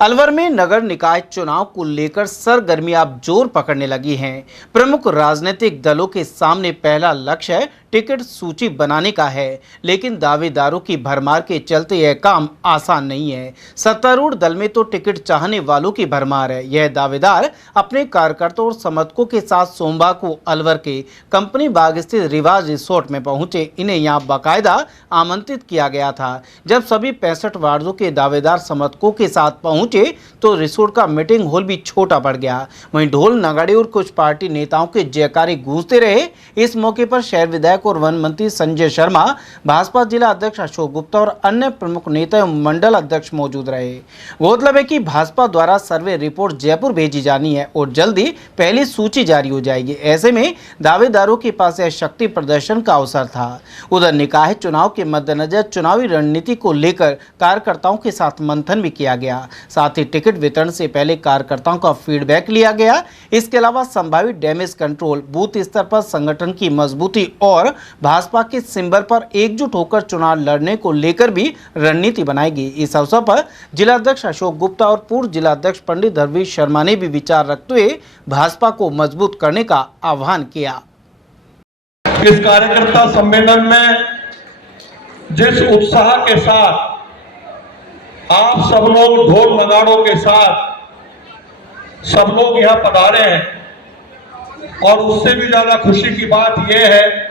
अलवर में नगर निकाय चुनाव को लेकर सरगर्मी अब जोर पकड़ने लगी हैं। प्रमुख राजनीतिक दलों के सामने पहला लक्ष्य टिकट सूची बनाने का है, लेकिन दावेदारों की भरमार के चलते यह काम आसान नहीं है। सत्तारूढ़ दल में तो टिकट चाहने वालों की भरमार है। यह दावेदार अपने कार्यकर्ताओं और समर्थकों के साथ सोमवार को अलवर के कंपनी बाग स्थित रिवाज रिसोर्ट में पहुंचे। इन्हें यहां बाकायदा आमंत्रित किया गया था। जब सभी 65 वार्डों के दावेदार समर्थकों के साथ पहुंचे तो रिसोर्ट का मीटिंग हॉल भी छोटा पड़ गया। वहीं ढोल नगाड़े और कुछ पार्टी नेताओं के जयकारे गूंजते रहे। इस मौके पर शहर विधायक और वन मंत्री संजय शर्मा, भाजपा जिला अध्यक्ष अशोक गुप्ता और अन्य प्रमुख नेता एवं मंडल अध्यक्ष मौजूद रहे। गौरतलब है कि भाजपा द्वारा सर्वे रिपोर्ट जयपुर भेजी जानी है और जल्दी पहली सूची जारी हो जाएगी। ऐसे में दावेदारों के पास यह शक्ति प्रदर्शन का अवसर था। उधर निकाय चुनाव के मद्देनजर चुनावी रणनीति को लेकर कार्यकर्ताओं के साथ मंथन भी किया गया। साथ ही टिकट वितरण से पहले कार्यकर्ताओं का फीडबैक लिया गया। इसके अलावा संभावित डैमेज कंट्रोल, बूथ स्तर पर संगठन की मजबूती और भाजपा के सिंबल पर एकजुट होकर चुनाव लड़ने को लेकर भी रणनीति बनाएगी। इस अवसर पर जिला अध्यक्ष अशोक गुप्ता और पूर्व जिला अध्यक्ष पंडित धर्मवीर शर्मा ने भी विचार रखते हुए भाजपा को मजबूत करने का आह्वान किया। इस कार्यकर्ता सम्मेलन में जिस उत्साह के साथ आप सब लोग ढोल नगाड़ों के साथ सब लोग यहां पधारे हैं, और उससे भी ज्यादा खुशी की बात यह है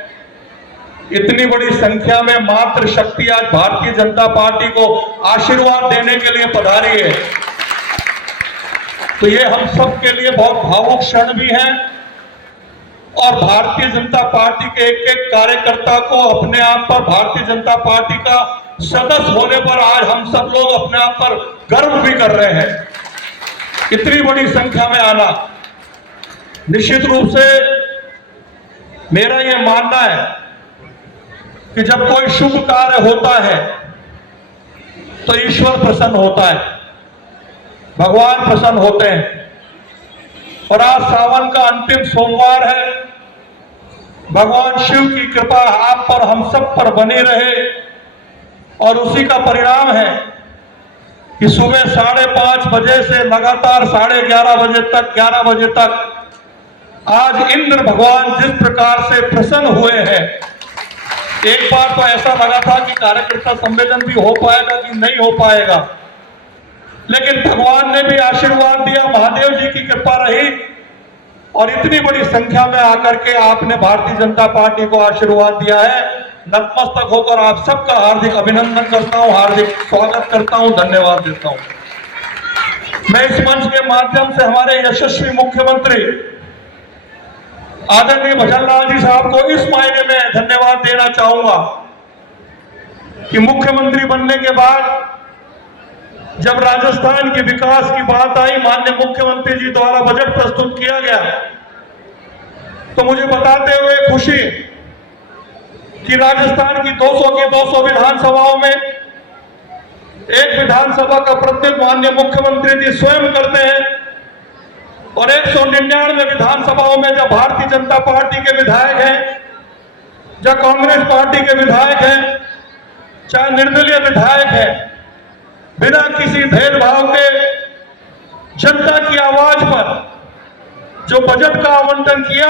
इतनी बड़ी संख्या में मात्र शक्ति आज भारतीय जनता पार्टी को आशीर्वाद देने के लिए पधारी है। तो ये हम सब के लिए बहुत भावुक क्षण भी है, और भारतीय जनता पार्टी के एक एक कार्यकर्ता को अपने आप पर भारतीय जनता पार्टी का सदस्य होने पर आज हम सब लोग अपने आप पर गर्व भी कर रहे हैं। इतनी बड़ी संख्या में आना, निश्चित रूप से मेरा यह मानना है कि जब कोई शुभ कार्य होता है तो ईश्वर प्रसन्न होता है, भगवान प्रसन्न होते हैं। और आज सावन का अंतिम सोमवार है। भगवान शिव की कृपा आप पर, हम सब पर बनी रहे, और उसी का परिणाम है कि सुबह 5:30 बजे से लगातार 11:30 बजे तक आज इंद्र भगवान जिस प्रकार से प्रसन्न हुए हैं। एक बार तो ऐसा लगा था कि कार्यकर्ता सम्मेलन भी हो पाएगा कि नहीं हो पाएगा, लेकिन भगवान ने भी आशीर्वाद दिया, महादेव जी की कृपा रही, और इतनी बड़ी संख्या में आकर के आपने भारतीय जनता पार्टी को आशीर्वाद दिया है। नतमस्तक होकर आप सबका हार्दिक अभिनंदन करता हूं, हार्दिक स्वागत करता हूं, धन्यवाद देता हूं। मैं इस मंच के माध्यम से हमारे यशस्वी मुख्यमंत्री आदरणीय भजन लाल जी साहब को इस मायने में धन्यवाद देना चाहूंगा कि मुख्यमंत्री बनने के बाद जब राजस्थान के विकास की बात आई, माननीय मुख्यमंत्री जी द्वारा बजट प्रस्तुत किया गया, तो मुझे बताते हुए खुशी कि राजस्थान की 200 की 200 विधानसभाओं में एक विधानसभा का प्रतिनिधित्व माननीय मुख्यमंत्री जी स्वयं करते हैं, और 199 विधानसभाओं में जब भारतीय जनता पार्टी के विधायक हैं, जब कांग्रेस पार्टी के विधायक हैं, चाहे निर्दलीय विधायक हैं, बिना किसी भेदभाव के जनता की आवाज पर जो बजट का आवंटन किया,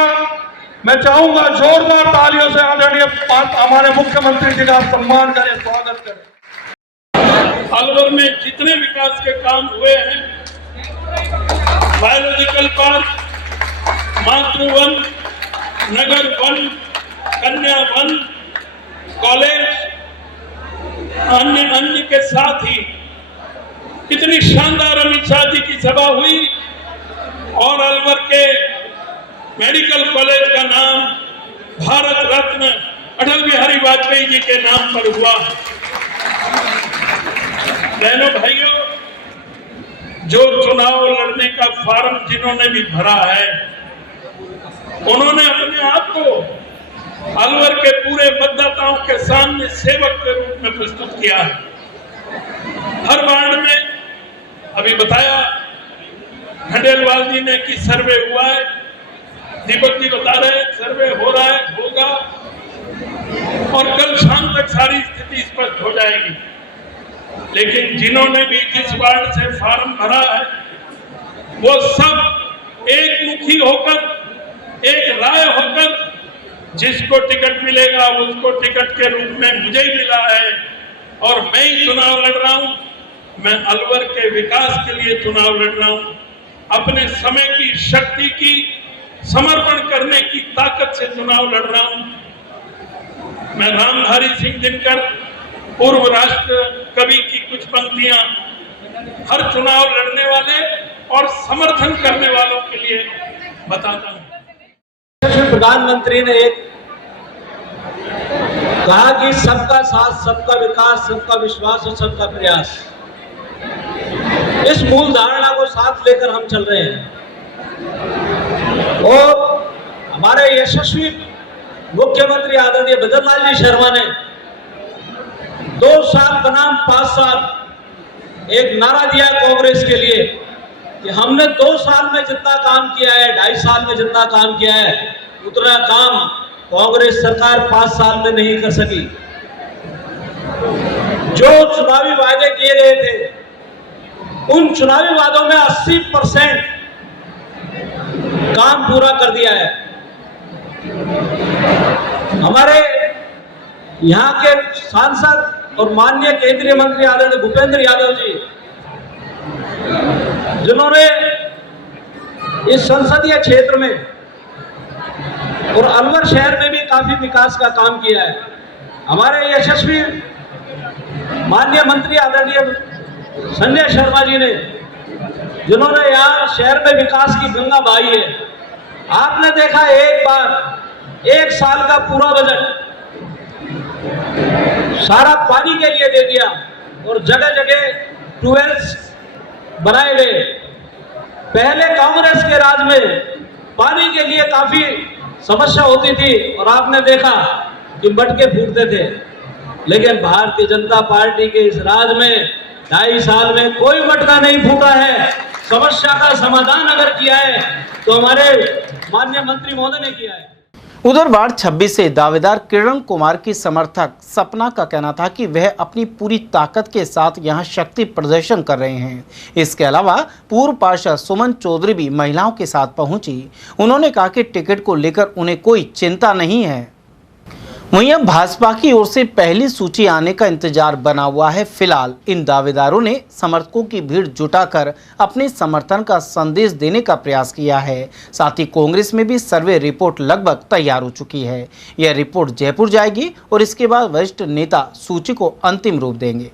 मैं चाहूंगा जोरदार तालियों से आदरणीय हमारे मुख्यमंत्री जी का सम्मान करें, स्वागत करें। अलवर में जितने विकास के काम हुए हैं, बायोलॉजिकल पार्क, मातृवन, नगर वन, कन्या वन, कॉलेज, अन्य के साथ ही कितनी शानदार अमित शाह जी की सभा हुई, और अलवर के मेडिकल कॉलेज का नाम भारत रत्न अटल बिहारी वाजपेयी जी के नाम पर हुआ। बहनों भाइयों, जो चुनाव लड़ने का फॉर्म जिन्होंने भी भरा है, उन्होंने अपने आप को अलवर के पूरे मतदाताओं के सामने सेवक के रूप में प्रस्तुत किया है। हर वार्ड में अभी बताया खंडेलवाल जी ने कि सर्वे हुआ है, दीपक जी बता रहे हैं सर्वे हो रहा है, होगा, और कल शाम तक सारी स्थिति स्पष्ट हो जाएगी। लेकिन जिन्होंने भी जिस वार्ड से फॉर्म भरा है वो सब एक मुखी होकर, एक राय होकर, जिसको टिकट मिलेगा उसको टिकट के रूप में मुझे ही मिला है और मैं ही चुनाव लड़ रहा हूं। मैं अलवर के विकास के लिए चुनाव लड़ रहा हूं। अपने समय की, शक्ति की, समर्पण करने की ताकत से चुनाव लड़ रहा हूं। मैं रामधारी सिंह दिनकर, पूर्व राष्ट्र कवि की कुछ पंक्तियां हर चुनाव लड़ने वाले और समर्थन करने वालों के लिए बताता हूं। प्रधानमंत्री ने एक कहा कि सबका साथ, सबका विकास, सबका विश्वास और सबका प्रयास, इस मूल धारणा को साथ लेकर हम चल रहे हैं। और हमारे यशस्वी मुख्यमंत्री आदरणीय भजनलाल जी शर्मा ने 2 साल बनाम 5 साल एक नारा दिया कांग्रेस के लिए कि हमने 2 साल में जितना काम किया है, 2.5 साल में जितना काम किया है, उतना काम कांग्रेस सरकार 5 साल में नहीं कर सकी। जो चुनावी वादे किए गए थे, उन चुनावी वादों में 80% काम पूरा कर दिया है। हमारे यहाँ के सांसद और माननीय केंद्रीय मंत्री आदरणीय भूपेंद्र यादव जी, जिन्होंने इस संसदीय क्षेत्र में और अलवर शहर में भी काफी विकास का काम किया है। हमारे यशस्वी माननीय मंत्री आदरणीय संजय शर्मा जी ने, जिन्होंने यहाँ शहर में विकास की गंगा बहाई है। आपने देखा एक बार 1 साल का पूरा बजट सारा पानी के लिए दे दिया और जगह जगह ट्यूबवेल्स बनाए गए। पहले कांग्रेस के राज में पानी के लिए काफी समस्या होती थी और आपने देखा कि मटके फूटते थे, लेकिन भारतीय जनता पार्टी के इस राज में 2.5 साल में कोई मटका नहीं फूटा है। समस्या का समाधान अगर किया है तो हमारे माननीय मंत्री महोदय ने किया है। उधर वार्ड 26 से दावेदार किरण कुमार की समर्थक सपना का कहना था कि वह अपनी पूरी ताकत के साथ यहां शक्ति प्रदर्शन कर रहे हैं। इसके अलावा पूर्व पार्षद सुमन चौधरी भी महिलाओं के साथ पहुंची। उन्होंने कहा कि टिकट को लेकर उन्हें कोई चिंता नहीं है। वहीं अब भाजपा की ओर से पहली सूची आने का इंतजार बना हुआ है। फिलहाल इन दावेदारों ने समर्थकों की भीड़ जुटाकर अपने समर्थन का संदेश देने का प्रयास किया है। साथ ही कांग्रेस में भी सर्वे रिपोर्ट लगभग तैयार हो चुकी है। यह रिपोर्ट जयपुर जाएगी और इसके बाद वरिष्ठ नेता सूची को अंतिम रूप देंगे।